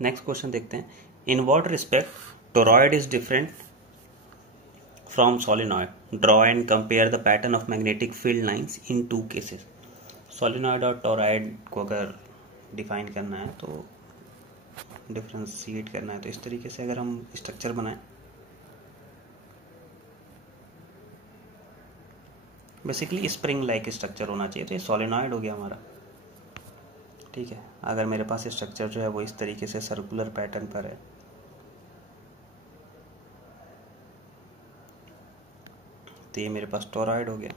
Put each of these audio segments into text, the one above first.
Next question देखते हैं, in what respect toroid is different from solenoid, draw and compare the pattern of magnetic field lines in 2 cases. Solenoid और toroid को अगर define करना है तो डिफ्रेंशिएट करना है तो इस तरीके से अगर हम स्ट्रक्चर बनाएं, बेसिकली स्प्रिंग लाइक स्ट्रक्चर होना चाहिए, तो ये सोलेनॉइड हो गया हमारा। ठीक है, अगर मेरे पास स्ट्रक्चर जो है वो इस तरीके से सर्कुलर पैटर्न पर है, तो ये मेरे पास टोरॉयड हो गया।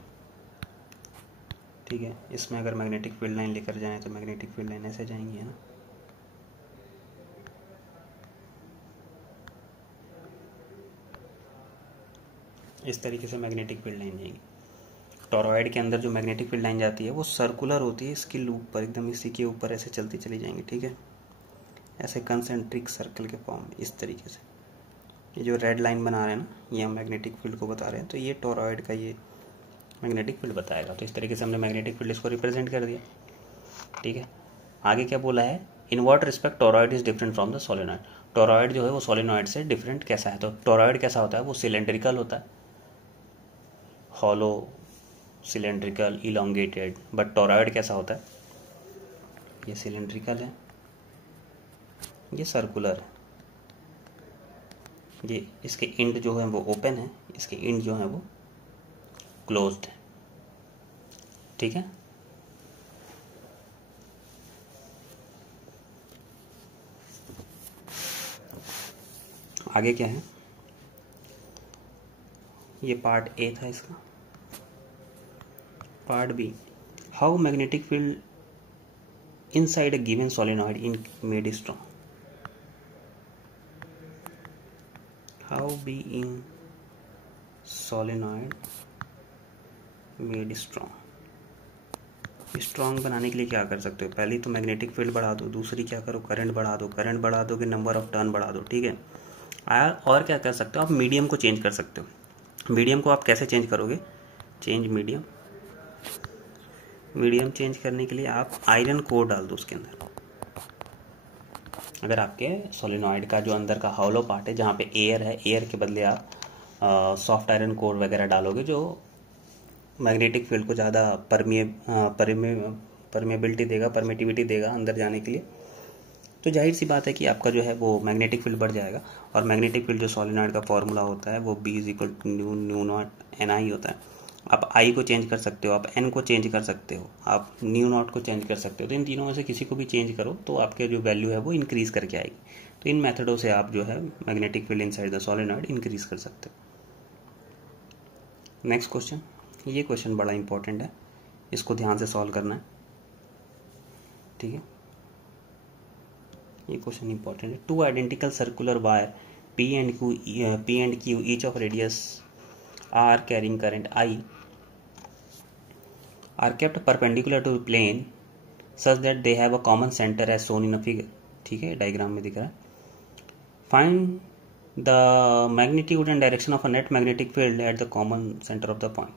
ठीक है, इसमें अगर मैग्नेटिक फील्ड लाइन लेकर जाएं तो मैग्नेटिक फील्ड लाइन ऐसे जाएंगी, है ना। इस तरीके से मैग्नेटिक फील्ड लाइन जाएंगी। टोरॉयड के अंदर जो मैग्नेटिक फील्ड लाइन जाती है वो सर्कुलर होती है, इसकी लूप पर एकदम इसी के ऊपर ऐसे चलती चली जाएंगी। ठीक है, ऐसे कंसेंट्रिक सर्कल के फॉर्म में इस तरीके से। ये जो रेड लाइन बना रहे हैं ना, ये हम मैग्नेटिक फील्ड को बता रहे हैं, तो ये टोरॉयड का ये मैग्नेटिक फील्ड बताएगा। तो इस तरीके से हमने मैग्नेटिक फील्ड इसको रिप्रेजेंट कर दिया। ठीक है, आगे क्या बोला है, in what respect toroid is different from the solenoid. Toroid जो है वो सोलेनॉइड से डिफरेंट कैसा है, तो टोरॉयड कैसा होता है, वो सिलेंड्रिकल होता है, hollow, cylindrical, elongated. But toroid कैसा होता है, ये सिलेंड्रिकल है, ये सर्कुलर है, ये इसके इंड जो है वो ओपन है, इसके इंड जो है वो क्लोज्ड है। ठीक है, आगे क्या है, ये पार्ट ए था इसका। Part B, how magnetic field inside a given solenoid in made strong. How B in solenoid made strong. Strong बनाने के लिए क्या कर सकते हो, पहले तो मैग्नेटिक फील्ड बढ़ा दो, दूसरी क्या करो, करंट बढ़ा दो, करंट बढ़ा दो कि नंबर ऑफ टर्न बढ़ा दो। ठीक है, और क्या कर सकते हो, आप मीडियम को चेंज कर सकते हो। मीडियम को आप कैसे चेंज करोगे, चेंज मीडियम। मीडियम चेंज करने के लिए आप आयरन कोर डाल दो उसके अंदर। अगर आपके सोलेनॉइड का जो अंदर का हॉलो पार्ट है जहाँ पे एयर है, एयर के बदले आप सॉफ्ट आयरन कोर वगैरह डालोगे जो मैग्नेटिक फील्ड को ज़्यादा परमेबिलिटी देगा, परमिटिविटी देगा अंदर जाने के लिए, तो जाहिर सी बात है कि आपका जो है वो मैग्नेटिक फील्ड बढ़ जाएगा। और मैग्नेटिक फील्ड जो सोलेनॉइड का फॉर्मूला होता है वो B = न्यू नॉट NI होता है। आप I को चेंज कर सकते हो, आप N को चेंज कर सकते हो, आप न्यू नॉट को चेंज कर सकते हो। तो इन तीनों में से किसी को भी चेंज करो तो आपके जो वैल्यू है वो इंक्रीज करके आएगी। तो इन मेथडों से आप जो है magnetic field inside the solenoid increase कर सकते हो। नेक्स्ट क्वेश्चन, ये क्वेश्चन बड़ा इंपॉर्टेंट है, इसको ध्यान से सॉल्व करना है। ठीक है, ये क्वेश्चन इंपॉर्टेंट है। 2 identical circular wire P and Q each of radius R carrying current I are kept perpendicular to plane such that they have a common center as shown in a figure। ठीक है, diagram में दिख रहा है। Find the magnitude and direction of a net magnetic field at the common center of the point।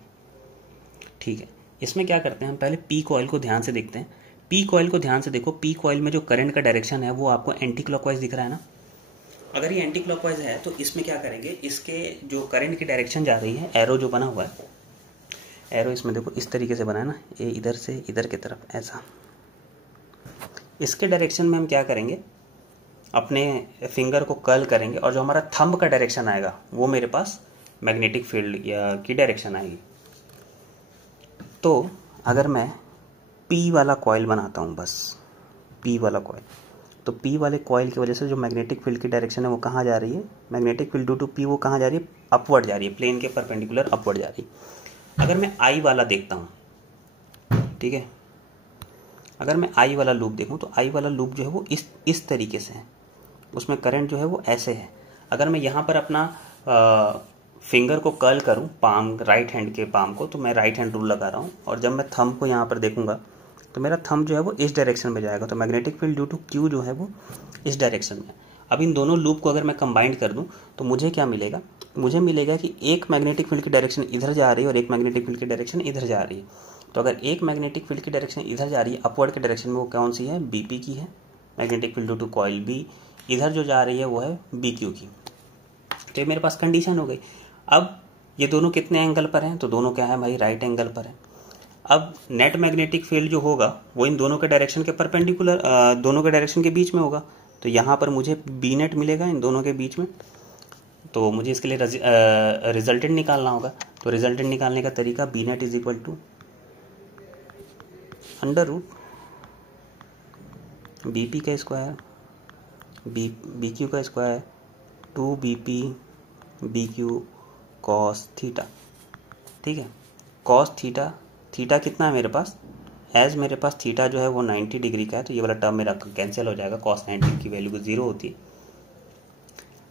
ठीक है, इसमें क्या करते हैं हम, पहले P कॉइल को ध्यान से देखते हैं। P कॉइल को ध्यान से देखो, P कॉइल में जो करंट का डायरेक्शन है वो आपको एंटी क्लॉकवाइज दिख रहा है ना। अगर ये एंटी क्लॉकवाइज है तो इसमें क्या करेंगे, इसके जो करंट की डायरेक्शन जा रही है, एरो जो बना हुआ है, एरो इसमें देखो इस तरीके से बना है ना, ये इधर से इधर की तरफ ऐसा, इसके डायरेक्शन में हम क्या करेंगे, अपने फिंगर को कर्ल करेंगे और जो हमारा थंब का डायरेक्शन आएगा वो मेरे पास मैग्नेटिक फील्ड की डायरेक्शन आएगी। तो अगर मैं P वाला कॉइल बनाता हूँ, बस P वाला कॉइल, तो P वाले कॉइल की वजह से जो मैग्नेटिक फील्ड की डायरेक्शन है वो कहाँ जा रही है, magnetic field due to P वो कहाँ जा रही है, अपवर्ड जा रही है, प्लेन के परपेंडिकुलर अपवर्ड जा रही है। अगर मैं I वाला देखता हूँ, ठीक है, अगर मैं I वाला लूप देखूँ तो I वाला लूप जो है वो इस तरीके से है, उसमें करंट जो है वो ऐसे है। अगर मैं यहाँ पर अपना फिंगर को कर्ल करूँ, पाम, राइट हैंड के पाम को, तो मैं राइट हैंड रूल लगा रहा हूँ, और जब मैं थंब को यहाँ पर देखूंगा तो मेरा थंब जो है वो इस डायरेक्शन में जाएगा, तो magnetic field due to Q जो है वो इस डायरेक्शन में। अब इन दोनों लूप को अगर मैं कंबाइंड कर दूं तो मुझे क्या मिलेगा, मुझे मिलेगा कि एक मैग्नेटिक फील्ड की डायरेक्शन इधर जा रही है और एक मैग्नेटिक फील्ड की डायरेक्शन इधर जा रही है। तो अगर एक मैग्नेटिक फील्ड की डायरेक्शन इधर जा रही है अपवर्ड की डायरेक्शन में, वो कौन सी है, BP की है, magnetic field due to coil B, इधर जो जा रही है वो है बी क्यू की। तो ये मेरे पास कंडीशन हो गई। अब ये दोनों कितने एंगल पर हैं, तो दोनों क्या है भाई, राइट एंगल पर है। अब नेट मैग्नेटिक फील्ड जो होगा वो इन दोनों के डायरेक्शन के परपेंडिकुलर, दोनों के डायरेक्शन के बीच में होगा। तो यहाँ पर मुझे बी नेट मिलेगा इन दोनों के बीच में। तो मुझे इसके लिए रिजल्टेंट निकालना होगा। तो रिजल्टेंट निकालने का तरीका B net is equal to under root B P का स्क्वायर बी क्यू का square 2bp B Q cos theta. ठीक है, कॉस थीटा, थीटा कितना है मेरे पास, एज मेरे पास थीटा जो है वो 90 डिग्री का है, तो ये वाला टर्म मेरा कैंसिल हो जाएगा, कॉस 90 की वैल्यू 0 होती है।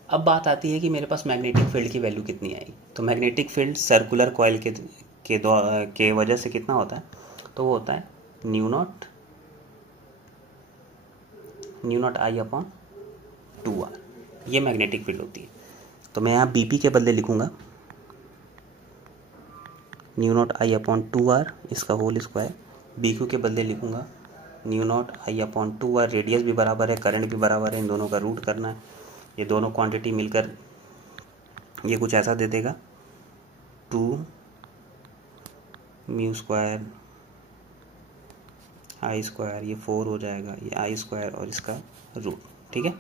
अब बात आती है कि मेरे पास मैग्नेटिक फील्ड की वैल्यू कितनी आएगी। तो मैग्नेटिक फील्ड सर्कुलर कॉइल के वजह से कितना होता है, तो वो होता है new naught I upon 2r, ये मैग्नेटिक फील्ड होती है। तो मैं यहाँ बीपी के बदले लिखूंगा new naught I upon 2r इसका होल स्क्वायर, बी क्यू के बदले लिखूंगा new naught I upon 2r, radius भी बराबर है, करंट भी बराबर है, इन दोनों का रूट करना है। ये दोनों क्वांटिटी मिलकर ये कुछ ऐसा दे देगा 2 म्यू स्क्वायर आई स्क्वायर, ये 4 हो जाएगा, ये आई स्क्वायर और इसका रूट। ठीक है,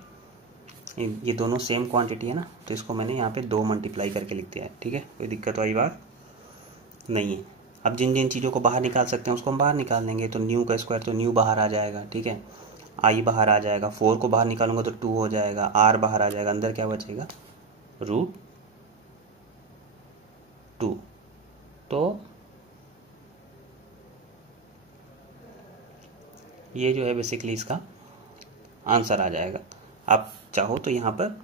ये दोनों सेम क्वांटिटी है ना, तो इसको मैंने यहाँ पे 2 मल्टीप्लाई करके लिख दिया है। ठीक है, कोई दिक्कत वाली बात नहीं है। अब जिन जिन चीज़ों को बाहर निकाल सकते हैं उसको हम बाहर निकाल देंगे। तो न्यू का स्क्वायर, तो न्यू बाहर आ जाएगा। ठीक है, आई बाहर आ जाएगा, 4 को बाहर निकालूंगा तो 2 हो जाएगा, आर बाहर आ जाएगा, अंदर क्या बचेगा रूट 2। तो ये जो है बेसिकली इसका आंसर आ जाएगा। आप चाहो तो यहाँ पर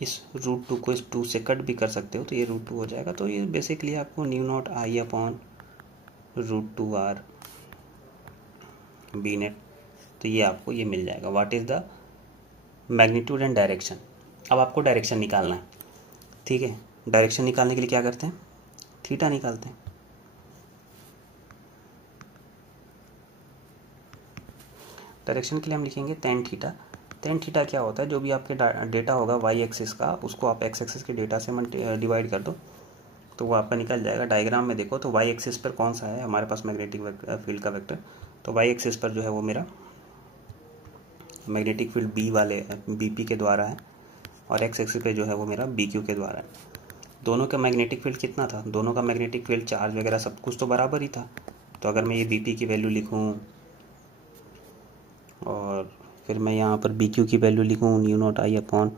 इस रूट 2 को इस 2 से कट भी कर सकते हो, तो ये रूट 2 हो जाएगा। तो ये बेसिकली आपको mu naught I upon root 2r B net, तो ये आपको ये मिल जाएगा। What is the magnitude and direction. अब आपको डायरेक्शन निकालना है। ठीक है, डायरेक्शन निकालने के लिए क्या करते हैं, थीटा निकालते हैं। डायरेक्शन के लिए हम लिखेंगे टेन थीटा। टेन थीटा क्या होता है, जो भी आपके डेटा होगा वाई एक्सिस का, उसको आप एक्स एक्सिस के डेटा से डिवाइड कर दो तो वो आपका निकल जाएगा। डायग्राम में देखो तो वाई एक्सिस पर कौन सा है हमारे पास मैग्नेटिक फील्ड का वेक्टर, तो वाई एक्सिस पर जो है वो मेरा मैग्नेटिक फील्ड बी वाले बीपी के द्वारा है, और एक्स एक्सिस पे जो है वो मेरा बी क्यू के द्वारा है। दोनों का मैग्नेटिक फील्ड कितना था, दोनों का मैग्नेटिक फील्ड चार्ज वगैरह सब कुछ तो बराबर ही था। तो अगर मैं ये बीपी की वैल्यू लिखूँ और फिर मैं यहाँ पर बी क्यू की वैल्यू लिखूँ new naught I upon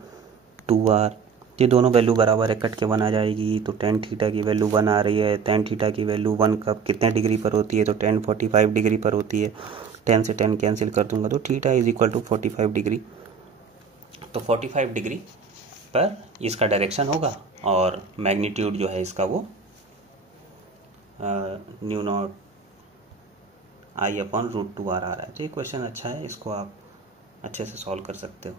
2r, ये दोनों वैल्यू बराबर है, कट के 1 आ जाएगी। तो टेन थीटा की वैल्यू 1 आ रही है। टेन थीटा की वैल्यू 1 कब कितने डिग्री पर होती है, तो 10 45 डिग्री पर होती है। 10 से 10 कैंसिल कर दूंगा तो theta is equal to 45 degree. तो 45 डिग्री पर इसका डायरेक्शन होगा और मैग्नीट्यूड जो है इसका वो mu naught I upon root 2r आ रहा है। तो ये क्वेश्चन अच्छा है, इसको आप अच्छे से सॉल्व कर सकते हो।